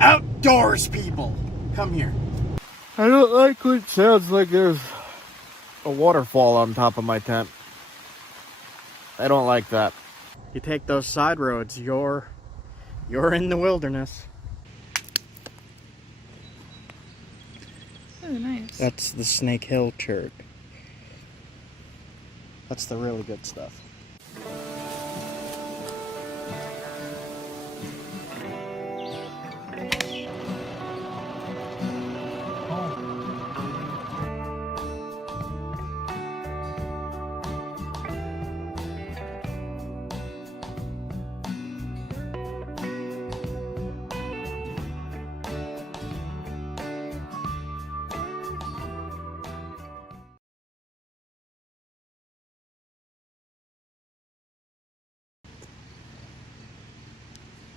Outdoors, people! Come here. I don't like when it sounds like there's a waterfall on top of my tent. I don't like that. You take those side roads, you're in the wilderness. Oh, nice. That's the Snake Hill chert. That's the really good stuff.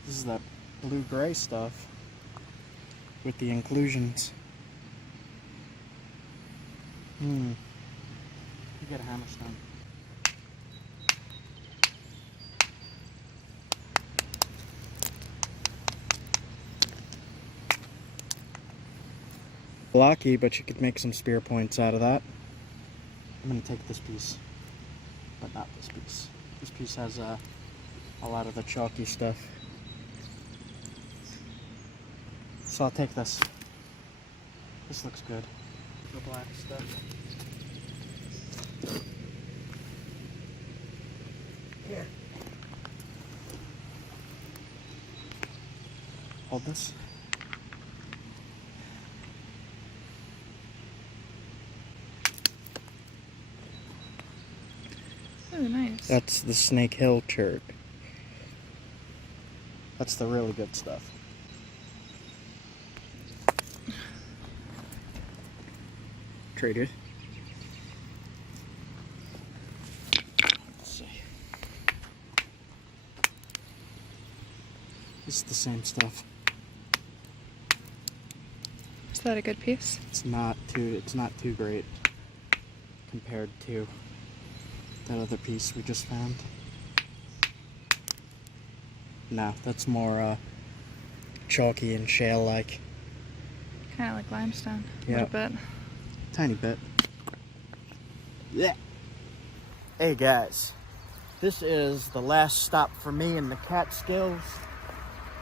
This is that blue-gray stuff with the inclusions. You get a hammerstone. Blocky, but you could make some spear points out of that. I'm gonna take this piece, but not this piece. This piece has a lot of the chalky stuff. So I'll take this. This looks good. The black stuff. Here. Hold this. Oh, nice. That's the Snake Hill chert. That's the really good stuff. Traded. Let's see. This is the same stuff. Is that a good piece? It's not too great compared to that other piece we just found. No, that's more chalky and shale-like. Kind of like limestone. A Yep. little bit. Tiny bit. Yeah. Hey guys, this is the last stop for me in the Catskills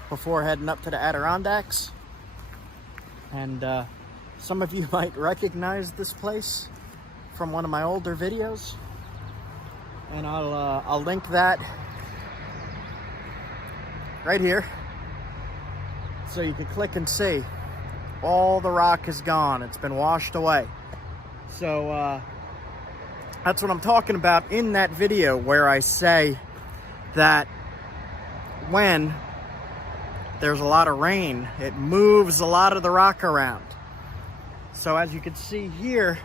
before heading up to the Adirondacks. And some of you might recognize this place from one of my older videos. And I'll link that right here so you can click and see. All the rock is gone. It's been washed away. So that's what I'm talking about in that video, where I say that when there's a lot of rain, it moves a lot of the rock around. So as you can see here,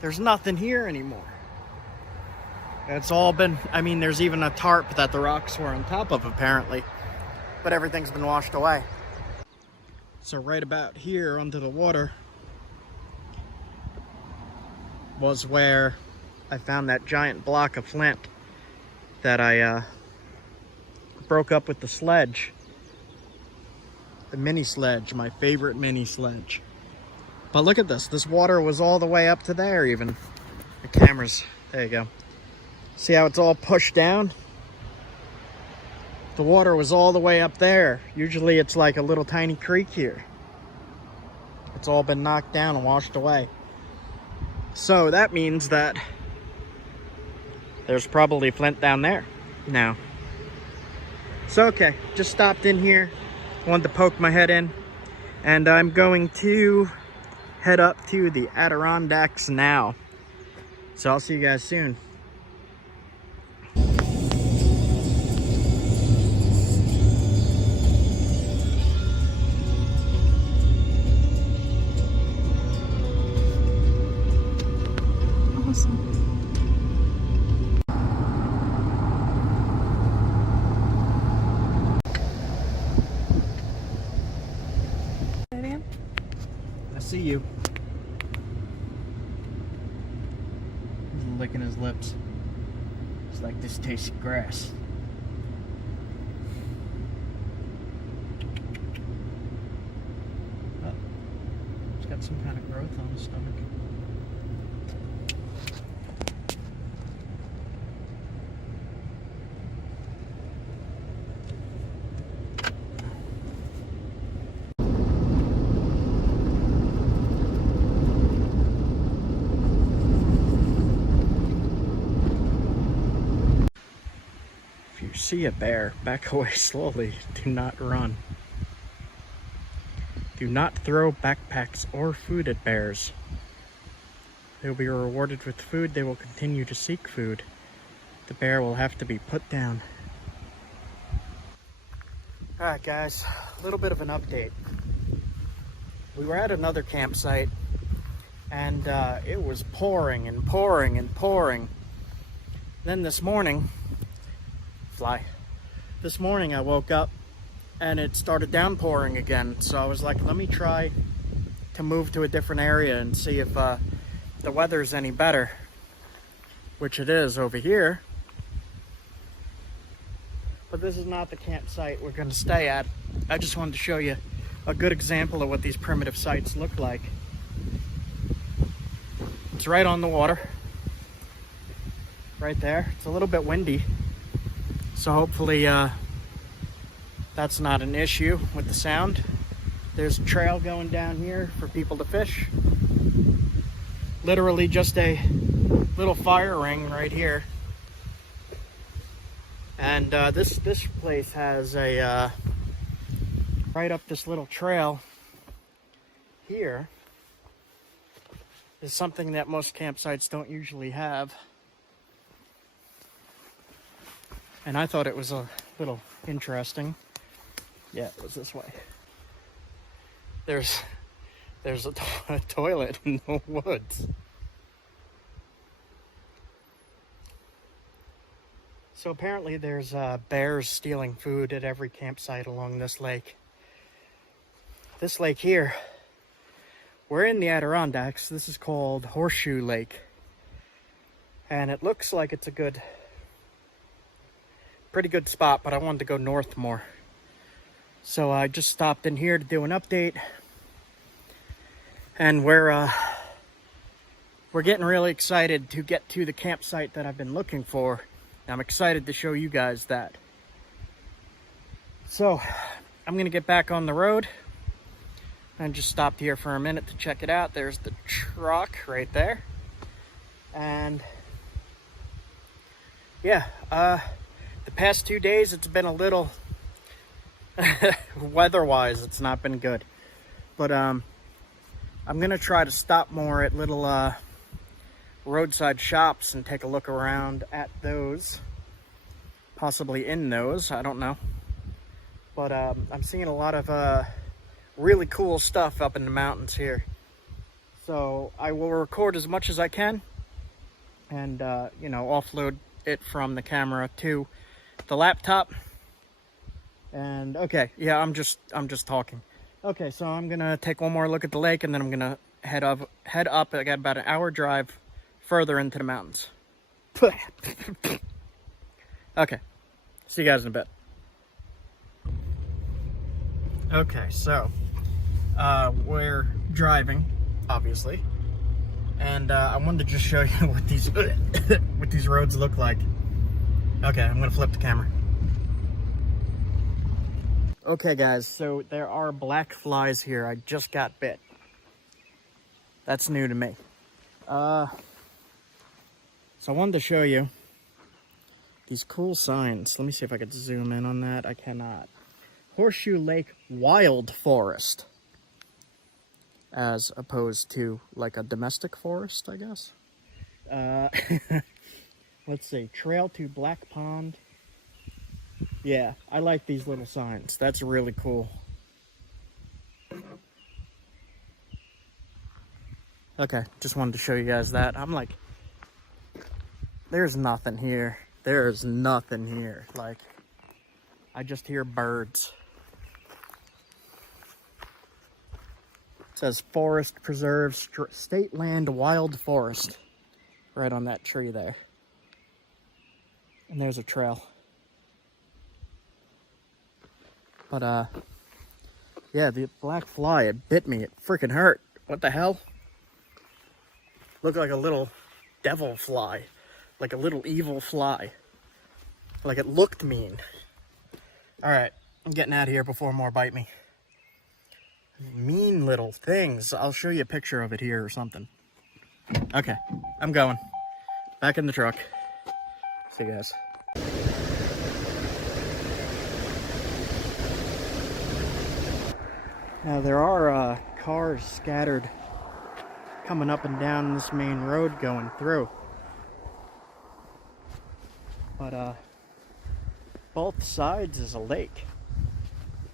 there's nothing here anymore. It's all been, I mean, there's even a tarp that the rocks were on top of apparently, but everything's been washed away. So right about here under the water was where I found that giant block of flint that I broke up with the sledge. The mini sledge, my favorite mini sledge. But look at this. This water was all the way up to there even. The camera's, there you go. See how it's all pushed down? The water was all the way up there. Usually it's like a little tiny creek here. It's all been knocked down and washed away. So that means that there's probably flint down there now. So okay, just stopped in here. Wanted to poke my head in. And I'm going to head up to the Adirondacks now. So I'll see you guys soon. Awesome. Say it again? I see you. He's licking his lips. It's like this tastes grass. got some kind of growth on his stomach. If you see a bear, back away slowly. Do not run. Do not throw backpacks or food at bears. They will be rewarded with food. They will continue to seek food. The bear will have to be put down. Alright guys, a little bit of an update. We were at another campsite and it was pouring and pouring and pouring. Then this morning, This morning I woke up and it started downpouring again. So I was like, let me try to move to a different area and see if the weather's any better, which it is over here. But this is not the campsite we're going to stay at. I just wanted to show you a good example of what these primitive sites look like. It's right on the water, right there. It's a little bit windy, so hopefully that's not an issue with the sound. There's a trail going down here for people to fish. Literally just a little fire ring right here. And this place has a right up this little trail here is something that most campsites don't usually have. And I thought it was a little interesting. Yeah, it was this way. There's a toilet in the woods. So apparently there's bears stealing food at every campsite along this lake. This lake here, we're in the Adirondacks. This is called Horseshoe Lake. And it looks like it's a pretty good spot, but I wanted to go north more. So I just stopped in here to do an update. And we're getting really excited to get to the campsite that I've been looking for. I'm excited to show you guys that. So I'm gonna get back on the road. I just stopped here for a minute to check it out. There's the truck right there. And yeah, the past 2 days it's been a little weather-wise, it's not been good. But I'm gonna try to stop more at little roadside shops and take a look around at those, possibly in those, I don't know. But I'm seeing a lot of really cool stuff up in the mountains here. So I will record as much as I can and you know, offload it from the camera to the laptop. And okay, yeah, I'm just talking. Okay, so I'm gonna take one more look at the lake and then I'm gonna head up. I got about an hour drive further into the mountains. Okay, see you guys in a bit. Okay, so we're driving, obviously, and I wanted to just show you what these roads look like. Okay, I'm gonna flip the camera. Okay guys, so there are black flies here. I just got bit. That's new to me. So I wanted to show you these cool signs. Let me see if I could zoom in on that. I cannot. Horseshoe Lake Wild Forest, as opposed to like a domestic forest, I guess. Let's see, Trail to Black Pond. Yeah, I like these little signs. That's really cool. Okay, just wanted to show you guys that. I'm like, there's nothing here. There's nothing here. Like, I just hear birds. It says Forest Preserve, State Land Wild Forest. Right on that tree there. And there's a trail. But, yeah, the black fly, it bit me. It freaking hurt. What the hell? Looked like a little devil fly. Like a little evil fly. Like it looked mean. Alright, I'm getting out of here before more bite me. Mean little things. I'll show you a picture of it here or something. Okay, I'm going. Back in the truck. See you guys. Now there are cars scattered coming up and down this main road going through. But both sides is a lake.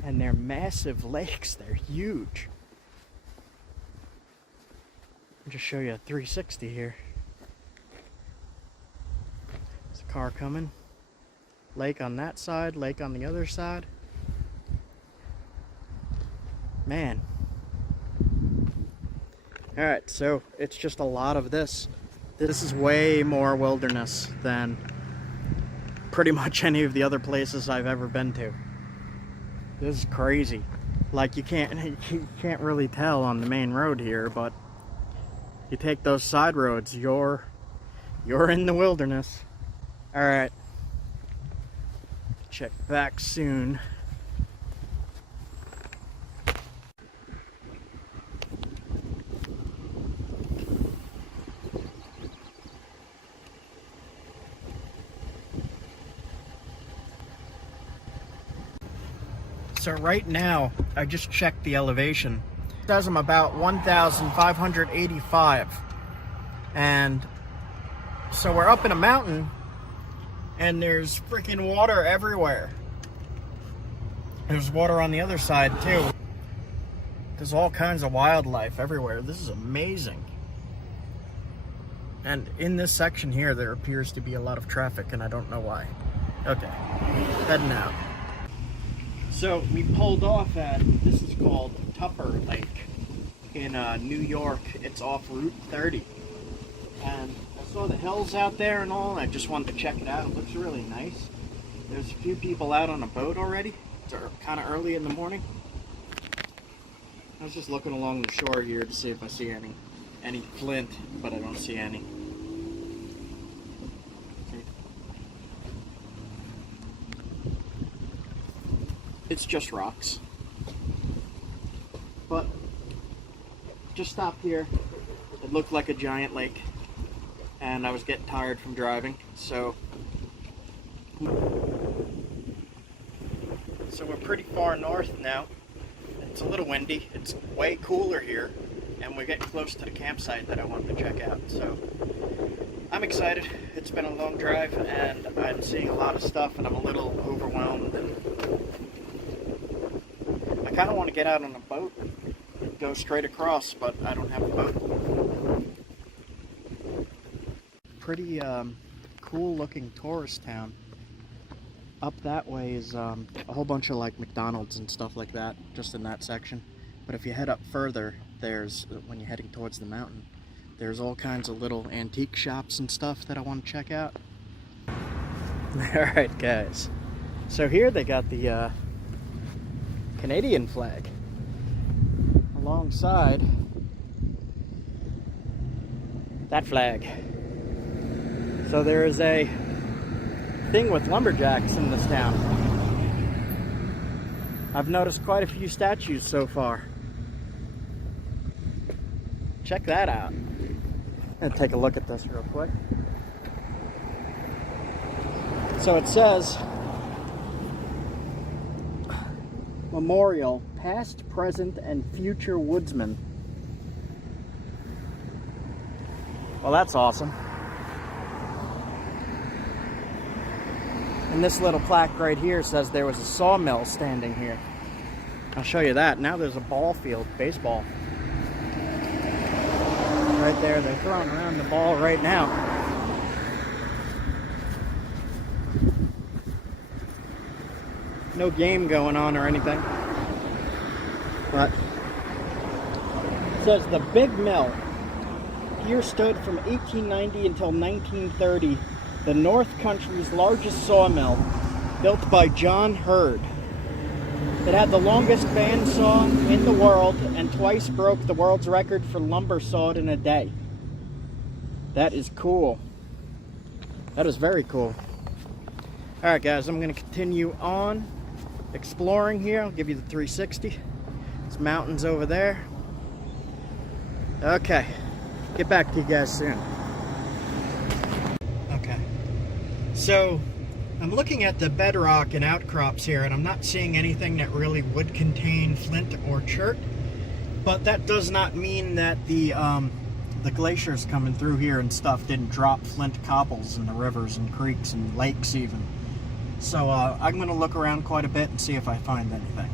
And they're massive lakes. They're huge. I'll just show you a 360 here. There's a car coming. Lake on that side, lake on the other side. Man. Alright, so it's just a lot of this. This is way more wilderness than pretty much any of the other places I've ever been to. This is crazy. Like you can't really tell on the main road here, but you take those side roads, you're in the wilderness. Alright. Check back soon. So right now, I just checked the elevation. It says I'm about 1,585. And so we're up in a mountain and there's freaking water everywhere. There's water on the other side too. There's all kinds of wildlife everywhere. This is amazing. And in this section here, there appears to be a lot of traffic and I don't know why. Okay, heading out. So we pulled off at, this is called Tupper Lake in New York. It's off Route 30. And I saw the hills out there and all, and I just wanted to check it out. It looks really nice. There's a few people out on a boat already. It's kind of early in the morning. I was just looking along the shore here to see if I see any flint, but I don't see any. It's just rocks. But just stopped here. It looked like a giant lake. And I was getting tired from driving, so we're pretty far north now. It's a little windy. It's way cooler here. And we're getting close to the campsite that I wanted to check out. So I'm excited. It's been a long drive and I'm seeing a lot of stuff and I'm a little overwhelmed. And I kind of want to get out on a boat and go straight across, but I don't have a boat. Pretty cool looking tourist town. Up that way is a whole bunch of like McDonald's and stuff like that, just in that section. But if you head up further, there's, when you're heading towards the mountain, there's all kinds of little antique shops and stuff that I want to check out. Alright guys, so here they got the Canadian flag alongside that flag. So there is a thing with lumberjacks in this town. I've noticed quite a few statues so far. Check that out. I'm gonna take a look at this real quick. So it says Memorial, Past, Present, and Future Woodsmen. Well, that's awesome. And this little plaque right here says there was a sawmill standing here. I'll show you that. Now there's a ball field, baseball. Right there, they're throwing around the ball right now. No game going on or anything. But it says the Big Mill. Here stood from 1890 until 1930. The North Country's largest sawmill, built by John Hurd. It had the longest bandsaw in the world and twice broke the world's record for lumber sawed in a day. That is cool. That is very cool. Alright guys, I'm going to continue on exploring here. I'll give you the 360. There's mountains over there. Okay, get back to you guys soon. Okay, so I'm looking at the bedrock and outcrops here, and I'm not seeing anything that really would contain flint or chert, but that does not mean that the glaciers coming through here and stuff didn't drop flint cobbles in the rivers and creeks and lakes even. So I'm going to look around quite a bit and see if I find anything.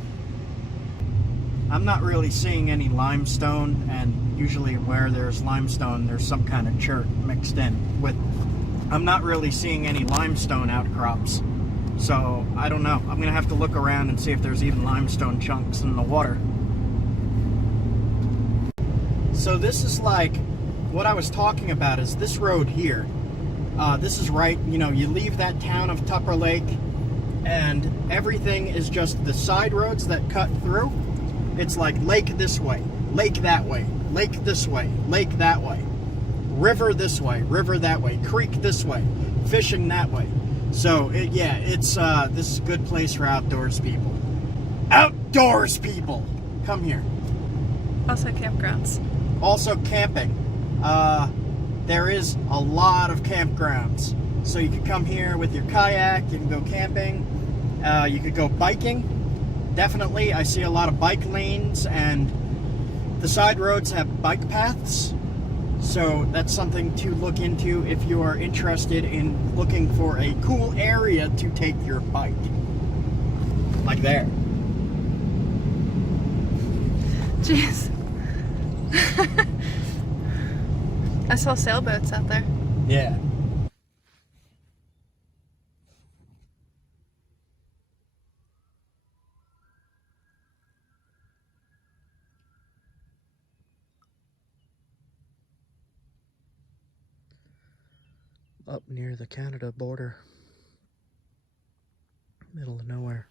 I'm not really seeing any limestone, and usually where there's limestone there's some kind of chert mixed in with. I'm not really seeing any limestone outcrops, so I don't know. I'm going to have to look around and see if there's even limestone chunks in the water. So this is like, what I was talking about is this road here. This is right, you know, you leave that town of Tupper Lake and everything is just the side roads that cut through. It's like lake this way, lake that way, lake this way, lake that way, river this way, river that way, creek this way, fishing that way. So yeah, it's this is a good place for outdoors people. Outdoors people, come here. Also campgrounds. Also camping. There is a lot of campgrounds. So you could come here with your kayak, you can go camping, you could go biking. Definitely, I see a lot of bike lanes, and the side roads have bike paths. So that's something to look into if you are interested in looking for a cool area to take your bike. Like there. Jeez. I saw sailboats out there. Yeah. Up near the Canada border. Middle of nowhere.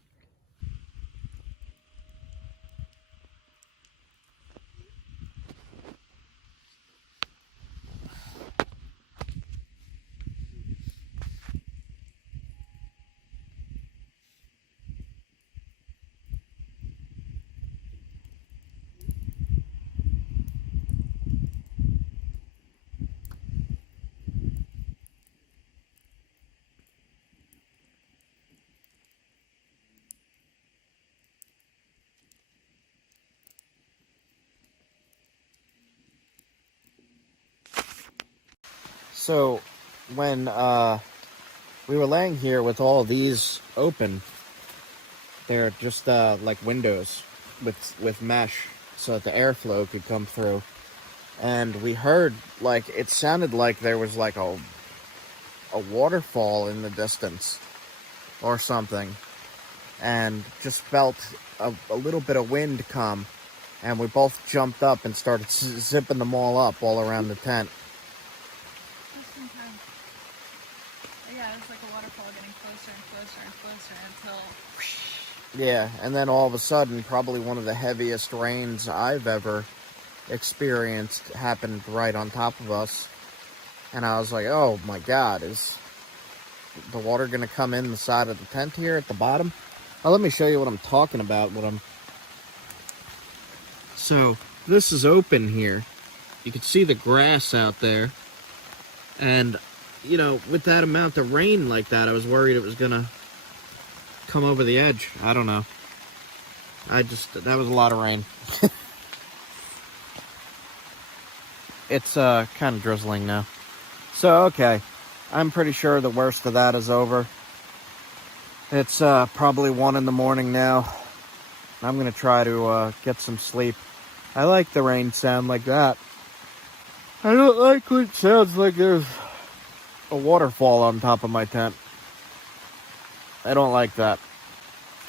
So, when we were laying here with all these open, they're just like windows with mesh so that the airflow could come through. And we heard, like, it sounded like there was like a waterfall in the distance or something. And just felt a little bit of wind come. And we both jumped up and started zipping them all up all around the tent. Yeah, it was like a waterfall getting closer and closer and closer until... Yeah, and then all of a sudden, probably one of the heaviest rains I've ever experienced happened right on top of us. And I was like, oh my God, is the water going to come in the side of the tent here at the bottom? Well, let me show you what I'm talking about. So, this is open here. You can see the grass out there. And, you know, with that amount of rain like that, I was worried it was going to come over the edge. I don't know. That was a lot of rain. It's kind of drizzling now. So, okay. I'm pretty sure the worst of that is over. It's probably 1 in the morning now. I'm going to try to get some sleep. I like the rain sound like that. I don't like when it sounds like there's a waterfall on top of my tent. I don't like that.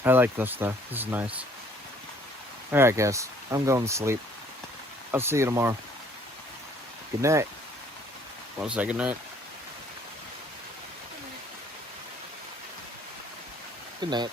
I like this stuff. This is nice. Alright guys, I'm going to sleep. I'll see you tomorrow. Good night. Want to say good night? Good night.